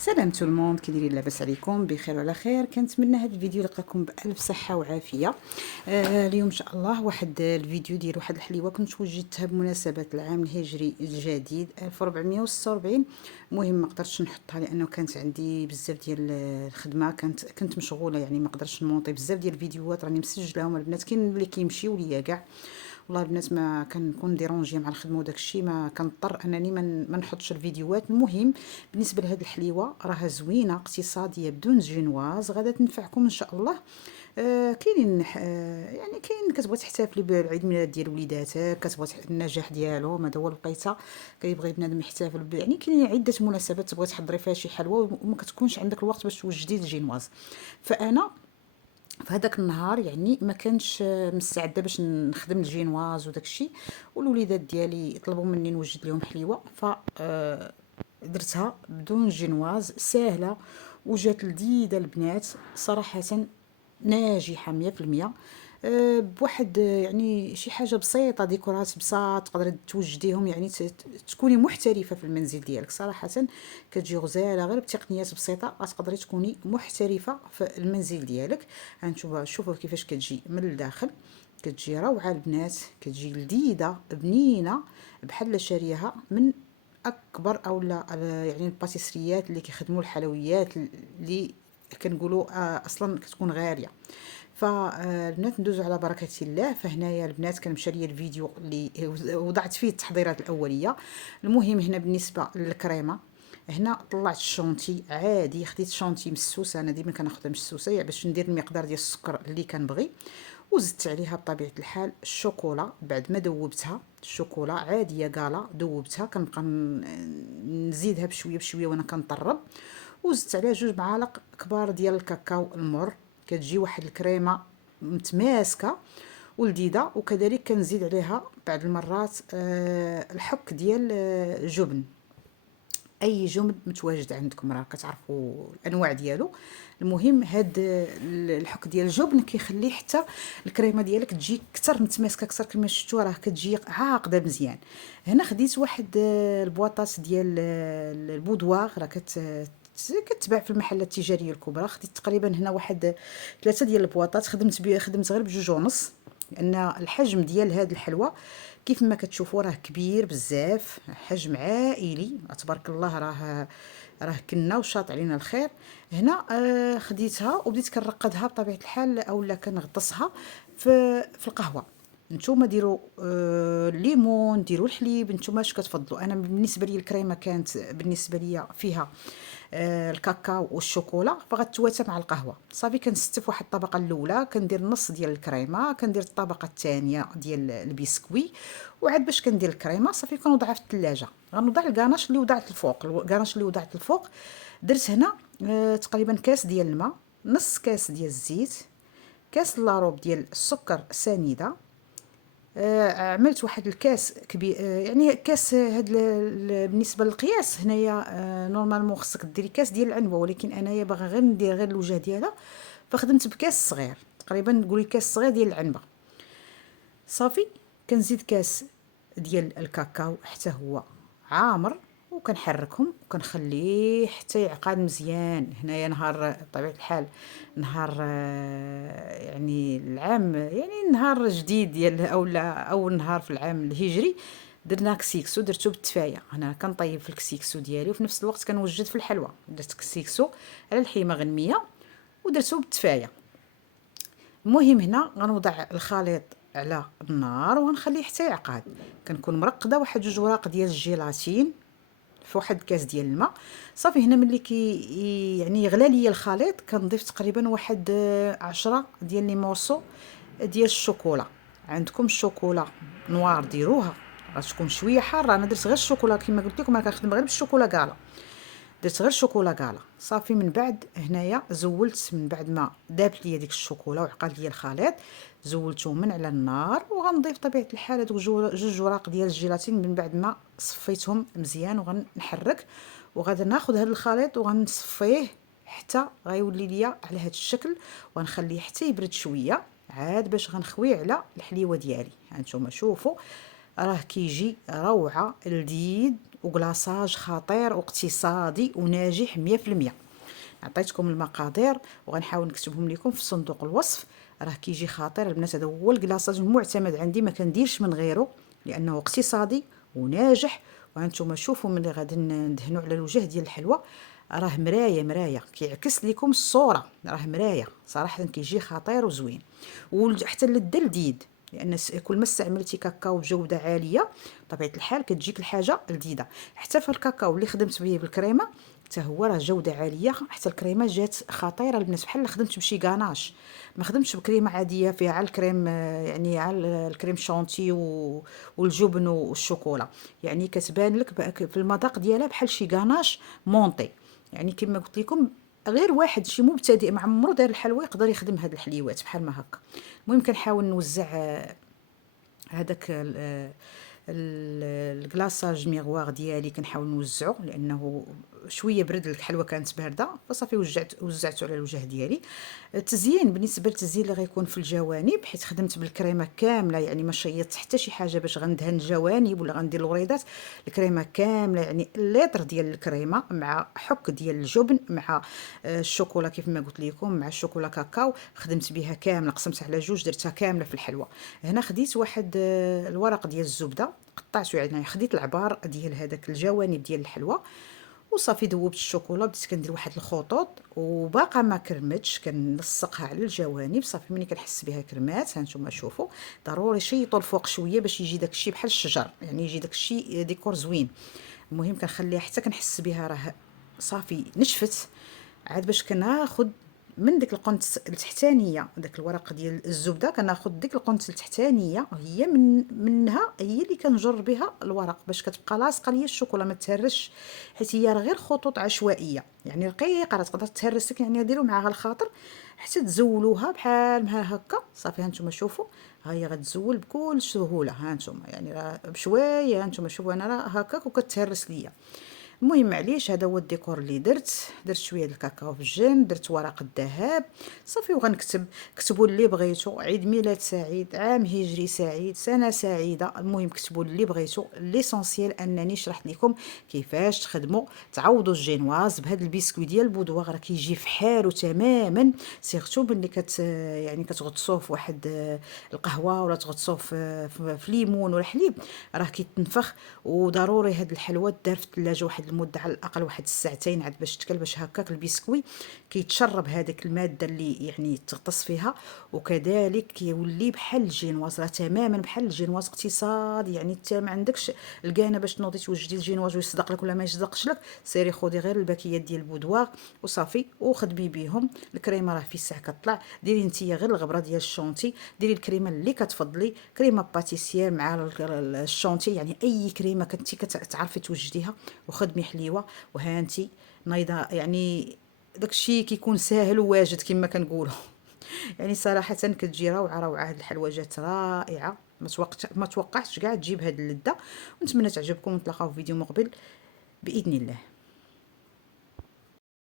سلام تو الموند، كي دايرين؟ لاباس عليكم؟ بخير وعلى خير. كنتمنى هذا الفيديو يلقاكم بالف صحه وعافيه. اليوم ان شاء الله واحد الفيديو ديال واحد الحليوه كنت وجدتها بمناسبه العام الهجري الجديد 1446. المهم ما قدرتش نحطها لانه كانت عندي بزاف ديال الخدمه، كنت مشغوله، يعني ما قدرتش نمونطي بزاف ديال الفيديوهات راني مسجلاهم البنات. كاين اللي كيمشيو ليا كاع، والله البنات ما كنكون ديرونجي مع الخدمه وداك الشيء، ما كنضطر انني ما نحطش الفيديوهات. المهم بالنسبه لهاد الحليوه راها زوينه اقتصاديه بدون جينواز، غادا تنفعكم ان شاء الله. كاينين يعني كاين كتبغي تحتفلي بالعيد ميلاد ديال وليداتك، كتبغي النجاح ديالهم، هذا هو الوقيته كيبغي بنادم يحتفل يعني كاين عده مناسبات تبغي تحضري فيها شي حلوه وما كتكونش عندك الوقت باش توجدي الجينواز. فانا في هذاك النهار يعني ما كانش مستعده باش نخدم الجينواز وداك الشيء، والوليدات ديالي طلبوا مني نوجد لهم حليوه، ف درتها بدون جينواز ساهله وجات لذيذه البنات صراحه، ناجحه 100%. بواحد يعني شي حاجه بسيطه، ديكورات بساط تقدري توجديهم، يعني تكوني محترفه في المنزل ديالك صراحه. كتجي غزاله غير بتقنيات بسيطه غتقدري تكوني محترفه في المنزل ديالك. هانتوما شوفوا كيفاش كتجي من الداخل، كتجي روعه البنات، كتجي لذيذه بنينه بحال شاريها من اكبر او لا يعني الباتيسريات اللي كيخدموا الحلويات اللي كنقولوا اصلا كتكون غاليه. فالبنات ندوزو على بركه الله. فهنايا البنات كان مشى ليا الفيديو اللي وضعت فيه التحضيرات الاوليه. المهم هنا بالنسبه للكريمه، هنا طلعت الشونتي عادي، خديت شونتي مسوسه، انا ديما كناخذها مسوسه باش ندير المقدار ديال السكر اللي كنبغي، وزدت عليها بطبيعه الحال الشوكولا بعد ما ذوبتها. الشوكولا عاديه كالا ذوبتها، كنبقى نزيدها بشويه بشويه وانا كنطرب، وزدت عليها 2 معالق كبار ديال الكاكاو المر. كتجي واحد الكريمه متماسكه ولذيذه. وكذلك كنزيد عليها بعض المرات الحك ديال الجبن، اي جبن متواجد عندكم راه كتعرفوا الانواع ديالو. المهم هاد الحك ديال الجبن كيخلي حتى الكريمه ديالك تجي اكثر متماسكه اكثر، كما شفتوا راه كتجي عاقده مزيان. هنا خديت واحد البواطات ديال البودواغ، راه كتباع في المحلات التجاريه الكبرى. خديت تقريبا هنا واحد 3 ديال البواطات، خدمت غير بجوج ونص، لان الحجم ديال هاد الحلوى كيف ما كتشوفوا راه كبير بزاف، حجم عائلي تبارك الله. راه كنا وشاط علينا الخير. هنا خديتها وبديت كنرقدها بطبيعه الحال اولا كنغطسها في القهوه. نتوما ديروا الليمون، ديروا الحليب، نتوما اش كتفضلوا. انا بالنسبه لي الكريمه كانت بالنسبه لي فيها الكاكاو والشوكولا، فغتواتى مع القهوه. صافي كنستف واحد الطبقه الاولى، كندير نص ديال الكريمه، كندير الطبقه الثانيه ديال البسكوي، وعاد باش كندير الكريمه صافي كنوضعها في الثلاجه. غنوضع الكاناش اللي وضعت الفوق. درت هنا تقريبا كاس ديال الماء، نص كاس ديال الزيت، كاس لاروب ديال السكر سنيده. عملت واحد الكاس كبير، يعني كاس بالنسبه للقياس هنايا نورمالمون خصك ديري كاس ديال العنبه، ولكن انايا باغا غير ندير غير الوجه ديالها، فخدمت بكاس صغير، تقريبا نقولي كاس صغير ديال العنبه. صافي كنزيد كاس ديال الكاكاو حتى هو عامر، وكنحركهم وكنخليه حتى يعقد مزيان. هنايا نهار بطبيعه الحال نهار يعني العام، يعني نهار جديد ديال اولا اول نهار في العام الهجري، درنا كسيكسو، درتو بالتفايه. انا كنطيب في الكسيكسو ديالي وفي نفس الوقت كنوجد في الحلوى. درت كسيكسو على الحيمه غنميه ودرتو بالتفايه. المهم هنا غنوضع الخليط على النار وغنخليه حتى يعقد. كنكون مرقده واحد 2 وراق ديال الجيلاتين في واحد كاس ديال الماء. صافي هنا ملي يعني يغلى ليا الخليط كنضيف تقريبا واحد 10 ديال لي مورسو ديال الشوكولا. عندكم الشوكولا نوار ديروها، غتكون شويه حاره. انا درت غير الشوكولا كما قلت لكم، انا كنخدم غير بالشوكولا كالا، درت غير شوكولا كالا. صافي من بعد هنايا زولت، من بعد ما دابت ليا ديك الشوكولا وعقد ليا الخليط، زولته من على النار. وغنضيف طبيعه الحال هذوك 2 وراق ديال الجيلاتين من بعد ما صفيتهم مزيان، وغنحرك. وغادي ناخذ هذا الخليط وغنصفيه حتى غيولي ليا على هذا الشكل، وغنخليه حتى يبرد شويه عاد باش غنخويه على الحليوه ديالي. هانتوما شوفوا راه كيجي روعه لذيذ وكلاصاج خطير واقتصادي وناجح 100%. عطيتكم المقادير وغنحاول نكتبهم لكم في صندوق الوصف. راه كيجي خطير البنات، هذا هو الكلاصاج المعتمد عندي، ما كنديرش من غيره لانه اقتصادي وناجح. وهانتوما شوفوا ملي غادي ندهنوا على الوجه ديال الحلوى راه مرايه كيعكس لكم الصوره، راه مرايه صراحه، كيجي خطير وزوين. وحتى اللذه لذيذ، لان كل ما استعملتي كاكاو بجوده عاليه بطبيعه الحال كتجيك الحاجه لذيذه. حتى في الكاكاو اللي خدمت به بالكريمه حتى هو راه جوده عاليه، حتى الكريمه جات خطيره البنات، بحال خدمت بشي غاناش، ما خدمتش بكريمه عاديه فيها على الكريم، يعني على الكريم شونتي والجبن والشوكولا، يعني كتبان لك في المذاق ديالها بحال شي غاناش مونطي. يعني كما قلت لكم غير واحد شي مبتدئ ما عمرو دار الحلوى يقدر يخدم هاد الحليوات بحال ما هكا. المهم كنحاول نوزع هذاك الكلاصاج ميغوار ديالي، كنحاول نوزعو لانه شويه برد، الحلوى كانت بارده فصافي وزعته على الوجه ديالي. التزيين بالنسبه للتزيين اللي غيكون في الجوانب، حيت خدمت بالكريمه كامله، يعني ما شيطت حتى شي حاجه باش غندهن الجوانب ولا غندير الوريدات. الكريمه كامله يعني الليطر ديال الكريمه مع حك ديال الجبن مع الشوكولا كيف ما قلت لكم، مع الشوكولا كاكاو خدمت بها كامله، قسمتها على جوج درتها كامله في الحلوى. هنا خديت واحد الورق ديال الزبده قطعته، يعني خديت العبار ديال هذاك الجوانب ديال الحلوى وصافي ذوبت الشوكولا، بديت كندير واحد الخطوط وباقا ما كرمتش، كنلصقها على الجوانب صافي. ملي كنحس بها كرمات هانتوما شوفوا، ضروري شيطوا الفوق شويه باش يجي داكشي بحال الشجر، يعني يجي داكشي ديكور زوين. المهم كنخليها حتى كنحس بها راه صافي نشفت، عاد باش كناخد من ديك القنت التحتانيه، داك الورق ديال الزبده كناخد ديك القنت التحتانيه هي منها هي اللي كنجر بها الورق باش كتبقى لاصقه ليا الشوكولا ما تهرش، حيت هي راه غير خطوط عشوائيه يعني رقيقه، راه تقدر تهرس لك، يعني ديروا معاها الخاطر حتى تزولوها بحال ما هكا. صافي هانتوما شوفوا، ها هي غتزول بكل سهوله، هانتوما يعني راه بشويه، هانتوما شوفوا انا راه هكاك وكتهرس ليا. المهم معليش، هذا هو الديكور اللي درت شويه د الكاكاو في الجنب، درت ورق الذهب صافي. وغنكتب، كتبوا اللي بغيتو، عيد ميلاد سعيد، عام هجري سعيد، سنه سعيده، المهم كتبوا اللي بغيتو. ليسونسيال انني شرحت لكم كيفاش تخدموا تعوضوا الجينواز بهذا البسكوي ديال البودواغ، راه كيجي فحالو تماما. سيرتو ملي يعني كتغطسوه في واحد القهوه ولا تغطسوه في ليمون ولا حليب، راه كيتنفخ. وضروري هاد الحلوى دار في الثلاجه واحد المده على الاقل واحد الساعتين عاد باش تكل، باش هكاك البسكوي كيتشرب هذيك الماده اللي يعني تغطس فيها، وكذلك كيولي بحال الجينواز، راه تماما بحال الجينواز اقتصادي. يعني انت ما عندكش الكانه باش تنوضي توجدي الجينواز ويصدق لك ولا ما يصدقش لك، سيري خدي غير الباكيات ديال البودواغ وصافي وخدمي بهم. الكريمه راه في الساعه كطلع، ديري نتيا غير الغبره ديال الشونتي، ديري الكريمه اللي كتفضلي، كريمه باتيسير مع الشونتي، يعني اي كريمه كنتي كتعرفي توجديها وخدمي حليوه وهانتي نايضه. يعني داكشي كيكون ساهل وواجد كما كنقولوا. يعني صراحه كتجي روعه هاد الحلوى جات رائعه، ما توقعتش كاع تجيب هاد اللذه. ونتمنى تعجبكم، ونتلاقاو في فيديو مقبل باذن الله.